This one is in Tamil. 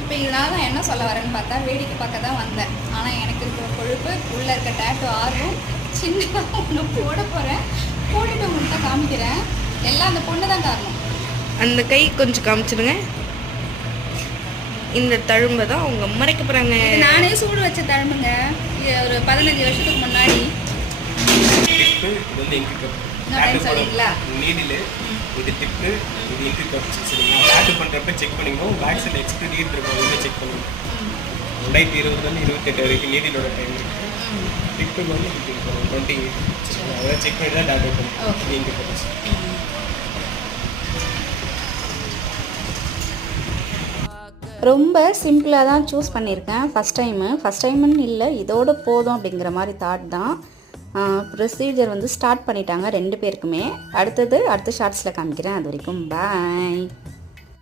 இப்போ இதனால நான் என்ன சொல்ல வரேன்னு பார்த்தா வேடிக்கை பார்க்க தான் வந்தேன். ஆனால் எனக்கு இருக்கிற கொழுப்பு உள்ளே இருக்க டேட்டு ஆர்வம் சின்னதாக ஒன்று போட போகிறேன். போட்டுட்டு உங்கள்கிட்ட காமிக்கிறேன். எல்லாம் அந்த பொண்ணு தான் காரணம். அந்த கை கொஞ்சம் காமிச்சிடுங்க. இந்த தழும்பை தான் அவங்க மறைக்க போகிறாங்க. நானே சூடு வச்ச தழும்புங்க. ஒரு 15 வருஷத்துக்கு முன்னாடி. நீடில் இது டிப்பு, இது இங்கு கப். சரிங்களா? டாட்டு பண்ணுறப்ப செக் பண்ணிக்கணும். பேக் சைடு எக்ஸ்ட்ரா டீட் இருக்கும், அதில் செக் பண்ணணும். 2020 28 வரைக்கும் நீடிலோட டைம் இருக்குது. டிப்புக்கு வந்து 20. சரிங்களா? அதெல்லாம் செக் பண்ணி தான் டாட்டு பண்ணணும். இங்கு கப். ரொம்ப சிம்பிளாக தான் சூஸ் பண்ணியிருக்கேன். ஃபஸ்ட் டைமுன்னு இல்லை, இதோட போதும் அப்படிங்கிற மாதிரி தாட் தான். ப்ரொசீஜர் வந்து ஸ்டார்ட் பண்ணிட்டாங்க 2 பேருக்குமே. அடுத்த ஷார்ட்ஸில் காமிக்கிறேன். அது வரைக்கும் பாய்.